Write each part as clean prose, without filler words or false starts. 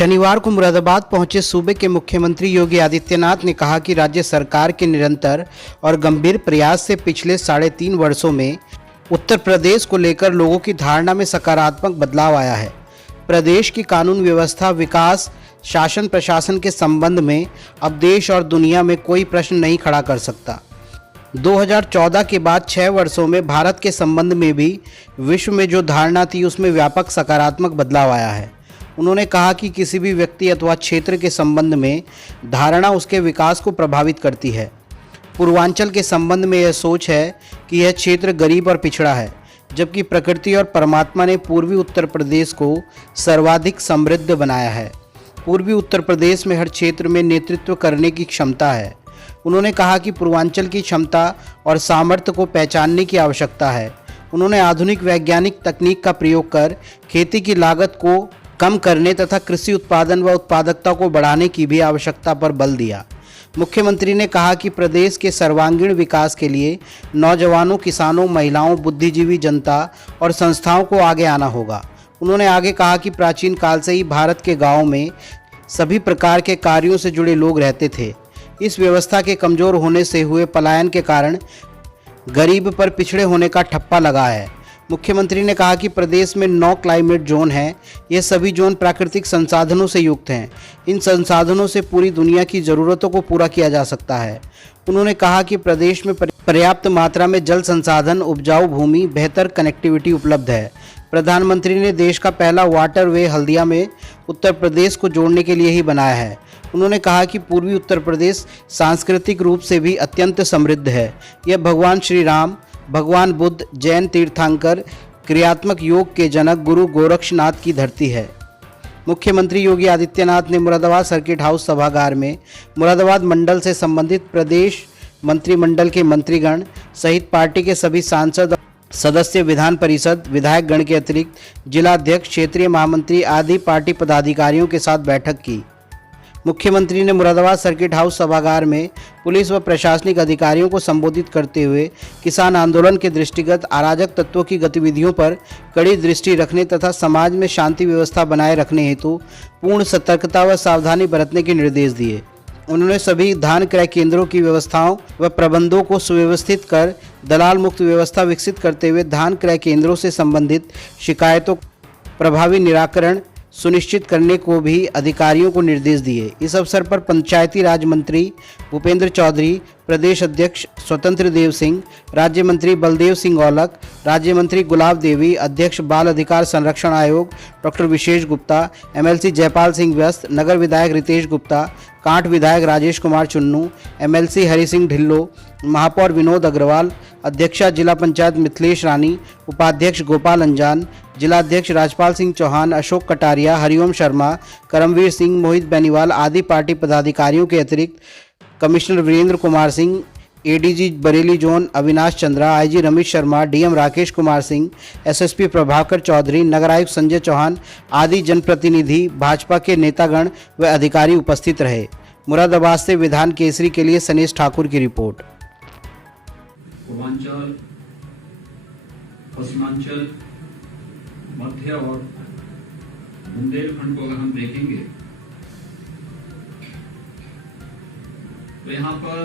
शनिवार को मुरादाबाद पहुंचे सूबे के मुख्यमंत्री योगी आदित्यनाथ ने कहा कि राज्य सरकार के निरंतर और गंभीर प्रयास से पिछले 3.5 वर्षों में उत्तर प्रदेश को लेकर लोगों की धारणा में सकारात्मक बदलाव आया है। प्रदेश की कानून व्यवस्था, विकास, शासन प्रशासन के संबंध में अब देश और दुनिया में कोई प्रश्न नहीं खड़ा कर सकता। 2014 के बाद 6 वर्षों में भारत के संबंध में भी विश्व में जो धारणा थी उसमें व्यापक सकारात्मक बदलाव आया है। उन्होंने कहा कि किसी भी व्यक्ति अथवा क्षेत्र के संबंध में धारणा उसके विकास को प्रभावित करती है। पूर्वांचल के संबंध में यह सोच है कि यह क्षेत्र गरीब और पिछड़ा है, जबकि प्रकृति और परमात्मा ने पूर्वी उत्तर प्रदेश को सर्वाधिक समृद्ध बनाया है। पूर्वी उत्तर प्रदेश में हर क्षेत्र में नेतृत्व करने की क्षमता है। उन्होंने कहा कि पूर्वांचल की क्षमता और सामर्थ्य को पहचानने की आवश्यकता है। उन्होंने आधुनिक वैज्ञानिक तकनीक का प्रयोग कर खेती की लागत को कम करने तथा कृषि उत्पादन व उत्पादकता को बढ़ाने की भी आवश्यकता पर बल दिया। मुख्यमंत्री ने कहा कि प्रदेश के सर्वांगीण विकास के लिए नौजवानों, किसानों, महिलाओं, बुद्धिजीवी जनता और संस्थाओं को आगे आना होगा। उन्होंने आगे कहा कि प्राचीन काल से ही भारत के गांवों में सभी प्रकार के कार्यों से जुड़े लोग रहते थे। इस व्यवस्था के कमज़ोर होने से हुए पलायन के कारण गरीब पर पिछड़े होने का ठप्पा लगा है। मुख्यमंत्री ने कहा कि प्रदेश में 9 क्लाइमेट जोन हैं। ये सभी जोन प्राकृतिक संसाधनों से युक्त हैं। इन संसाधनों से पूरी दुनिया की ज़रूरतों को पूरा किया जा सकता है। उन्होंने कहा कि प्रदेश में पर्याप्त मात्रा में जल संसाधन, उपजाऊ भूमि, बेहतर कनेक्टिविटी उपलब्ध है। प्रधानमंत्री ने देश का पहला वाटर वे हल्दिया में उत्तर प्रदेश को जोड़ने के लिए ही बनाया है। उन्होंने कहा कि पूर्वी उत्तर प्रदेश सांस्कृतिक रूप से भी अत्यंत समृद्ध है। यह भगवान श्री राम, भगवान बुद्ध, जैन तीर्थंकर, क्रियात्मक योग के जनक गुरु गोरक्षनाथ की धरती है। मुख्यमंत्री योगी आदित्यनाथ ने मुरादाबाद सर्किट हाउस सभागार में मुरादाबाद मंडल से संबंधित प्रदेश मंत्रिमंडल के मंत्रीगण सहित पार्टी के सभी सांसद, सदस्य, विधान परिषद, विधायक गण के अतिरिक्त जिला अध्यक्ष, क्षेत्रीय महामंत्री आदि पार्टी पदाधिकारियों के साथ बैठक की। मुख्यमंत्री ने मुरादाबाद सर्किट हाउस सभागार में पुलिस व प्रशासनिक अधिकारियों को संबोधित करते हुए किसान आंदोलन के दृष्टिगत अराजक तत्वों की गतिविधियों पर कड़ी दृष्टि रखने तथा समाज में शांति व्यवस्था बनाए रखने हेतु पूर्ण सतर्कता व सावधानी बरतने के निर्देश दिए। उन्होंने सभी धान क्रय केंद्रों की व्यवस्थाओं व प्रबंधों को सुव्यवस्थित कर दलाल मुक्त व्यवस्था विकसित करते हुए धान क्रय केंद्रों से संबंधित शिकायतों प्रभावी निराकरण सुनिश्चित करने को भी अधिकारियों को निर्देश दिए। इस अवसर पर पंचायती राज मंत्री भूपेंद्र चौधरी, प्रदेश अध्यक्ष स्वतंत्र देव सिंह, राज्य मंत्री बलदेव सिंह औलख, राज्य मंत्री गुलाब देवी, अध्यक्ष बाल अधिकार संरक्षण आयोग डॉक्टर विशेष गुप्ता, एमएलसी जयपाल सिंह व्यस्त, नगर विधायक रितेश गुप्ता, कांठ विधायक राजेश कुमार चुन्नू, एमएलसी हरि सिंह ढिल्लो, महापौर विनोद अग्रवाल, अध्यक्षा जिला पंचायत मिथिलेश रानी, उपाध्यक्ष गोपाल अंजान, जिलाध्यक्ष राजपाल सिंह चौहान, अशोक कटारिया, हरिओम शर्मा, करमवीर सिंह, मोहित बेनीवाल आदि पार्टी पदाधिकारियों के अतिरिक्त commissioner Virendra Kumar Singh, ADG Bareilly zone Avinash Chandra, IG Ramesh Sharma, DM Rakesh Kumar Singh, SSP Prabhakar Chaudhary, नगर आयुक्त संजय चौहान आदि जनप्रतिनिधि, भाजपा के नेतागण व अधिकारी उपस्थित रहे। मुरादाबाद से विधान केसरी के लिए सनेश ठाकुर की रिपोर्ट। पूर्वांचल, पश्चिमांचल, मध्य और बुंदेलखंड को अगर हम देखेंगे तो यहाँ पर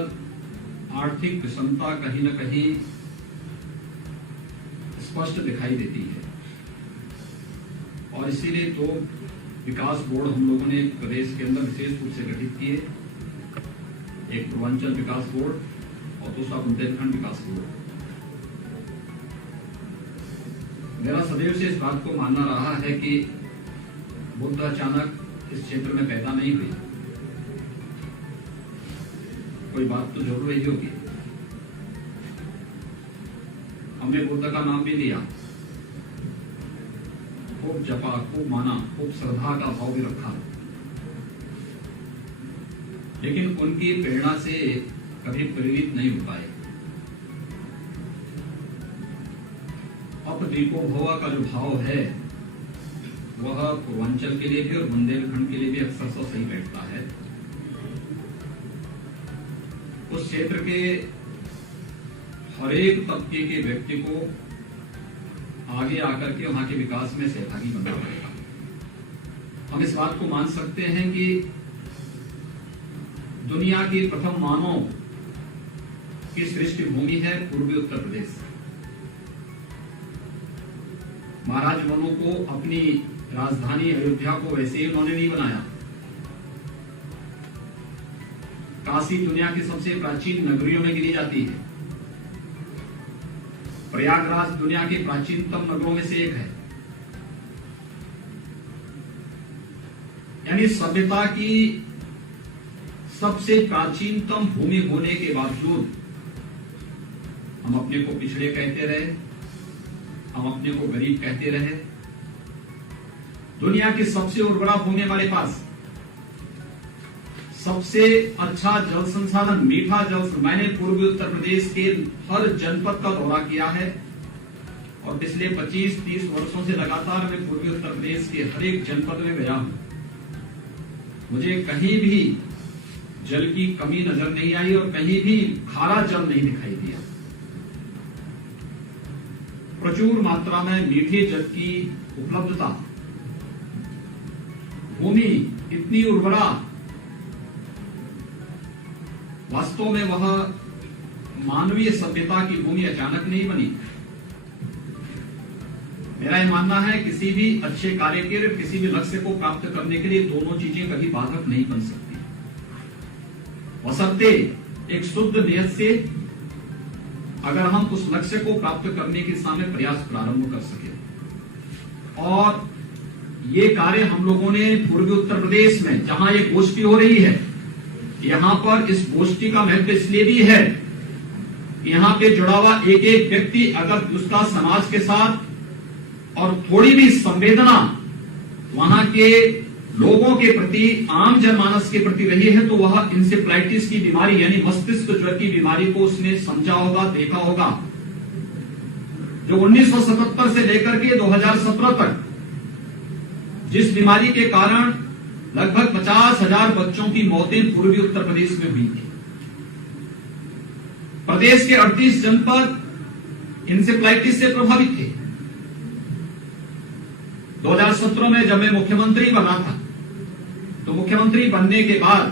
आर्थिक विषमता कहीं न कहीं स्पष्ट दिखाई देती है और इसीलिए 2 विकास बोर्ड हम लोगों ने प्रदेश के अंदर विशेष रूप से गठित किए। एक पूर्वांचल विकास बोर्ड और दूसरा बुंदेलखंड विकास बोर्ड। मेरा सदैव से इस बात को मानना रहा है कि बुद्ध अचानक इस क्षेत्र में पैदा नहीं हुई, कोई बात तो जरूर रही होगी। हमने बुद्ध का नाम भी लिया, खूब जपा, खूब माना, खूब श्रद्धा का भाव भी रखा, लेकिन उनकी प्रेरणा से कभी प्रेरित नहीं हो पाए। अब दीपो भव का जो भाव है वह पूर्वांचल के लिए भी और बुंदेलखंड के लिए भी अक्सर सही बैठता है। उस क्षेत्र के हर एक तबके के व्यक्ति को आगे आकर के वहां के विकास में सहभागी बनना पड़ेगा। हम इस बात को मान सकते हैं कि दुनिया की प्रथम मानव की सृष्टि भूमि है पूर्वी उत्तर प्रदेश। महाराज मनु को अपनी राजधानी अयोध्या को वैसे ही उन्होंने नहीं बनाया। काशी दुनिया की सबसे प्राचीन नगरियों में गिनी जाती है। प्रयागराज दुनिया के प्राचीनतम नगरों में से एक है। यानी सभ्यता की सबसे प्राचीनतम भूमि होने के बावजूद हम अपने को पिछड़े कहते रहे, हम अपने को गरीब कहते रहे। दुनिया की सबसे उर्वरा भूमि हमारे पास, सबसे अच्छा जल संसाधन, मीठा जल। मैंने पूर्वी उत्तर प्रदेश के हर जनपद का दौरा किया है और पिछले 25-30 वर्षों से लगातार मैं पूर्वी उत्तर प्रदेश के हर एक जनपद में गया हूं। मुझे कहीं भी जल की कमी नजर नहीं आई और कहीं भी खारा जल नहीं दिखाई दिया। प्रचुर मात्रा में मीठे जल की उपलब्धता, भूमि इतनी उर्वरा, वास्तव में वह मानवीय सभ्यता की भूमि अचानक नहीं बनी। मेरा यह मानना है किसी भी अच्छे कार्य के लिए, किसी भी लक्ष्य को प्राप्त करने के लिए दोनों चीजें कभी बाधक नहीं बन सकती। बशर्ते एक शुद्ध नियत से अगर हम उस लक्ष्य को प्राप्त करने के दिशा में प्रयास प्रारंभ कर सके। और ये कार्य हम लोगों ने पूर्वी उत्तर प्रदेश में जहां ये गोष्ठी हो रही है, यहां पर इस गोष्ठी का महत्व इसलिए भी है, यहां पे जुड़ा हुआ एक एक व्यक्ति अगर उसका समाज के साथ और थोड़ी भी संवेदना वहां के लोगों के प्रति, आम जनमानस के प्रति रही है, तो वह इंसेफ्लाइटिस की बीमारी यानी मस्तिष्क ज्वर की बीमारी को उसने समझा होगा, देखा होगा। जो 1977 से लेकर के 2017 तक जिस बीमारी के कारण लगभग 50,000 बच्चों की मौतें पूर्वी उत्तर प्रदेश में हुई थी। प्रदेश के 38 जनपद इंसेफ्लाइटिस से प्रभावित थे। 2017 में जब मैं मुख्यमंत्री बना था, तो मुख्यमंत्री बनने के बाद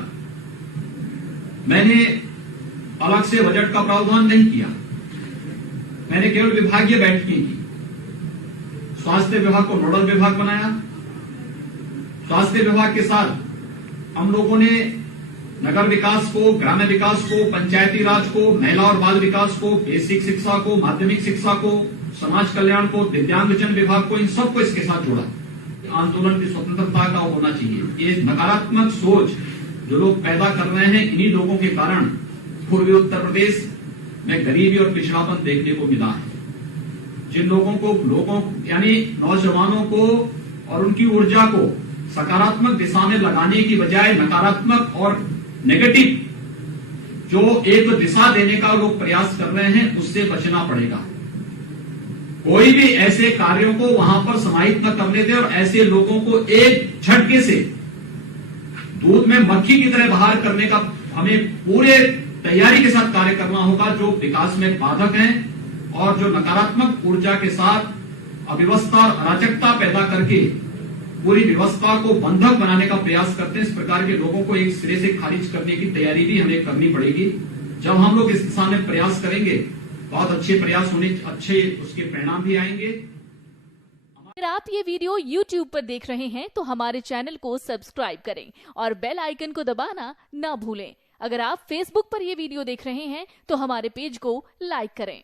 मैंने अलग से बजट का प्रावधान नहीं किया। मैंने केवल विभागीय बैठकें की। स्वास्थ्य विभाग को नोडल विभाग बनाया। स्वास्थ्य विभाग के साथ हम लोगों ने नगर विकास को, ग्राम्य विकास को, पंचायती राज को, महिला और बाल विकास को, बेसिक शिक्षा को, माध्यमिक शिक्षा को, समाज कल्याण को, दिव्यांगजन विभाग को, इन सबको इसके साथ जोड़ा। आंदोलन की स्वतंत्रता का होना चाहिए। ये नकारात्मक सोच जो लोग पैदा कर रहे हैं, इन्हीं लोगों के कारण पूर्वी उत्तर प्रदेश में गरीबी और पिछड़ापन देखने को मिला है। जिन लोगों यानी नौजवानों को और उनकी ऊर्जा को सकारात्मक दिशा में लगाने की बजाय नकारात्मक और नेगेटिव जो एक दिशा देने का लोग प्रयास कर रहे हैं, उससे बचना पड़ेगा। कोई भी ऐसे कार्यों को वहां पर समाहित न करने दे और ऐसे लोगों को एक झटके से दूध में मक्खी की तरह बाहर करने का हमें पूरे तैयारी के साथ कार्य करना होगा, जो विकास में बाधक हैं और जो नकारात्मक ऊर्जा के साथ अव्यवस्था और अराजकता पैदा करके पूरी व्यवस्था को बंधक बनाने का प्रयास करते हैं। इस प्रकार के लोगों को एक सिरे से खारिज करने की तैयारी भी हमें करनी पड़ेगी। जब हम लोग इस दिशा में प्रयास करेंगे, बहुत अच्छे प्रयास होने, अच्छे उसके परिणाम भी आएंगे। अगर आप ये वीडियो YouTube पर देख रहे हैं तो हमारे चैनल को सब्सक्राइब करें और बेल आइकन को दबाना ना भूलें। अगर आप Facebook पर ये वीडियो देख रहे हैं तो हमारे पेज को लाइक करें।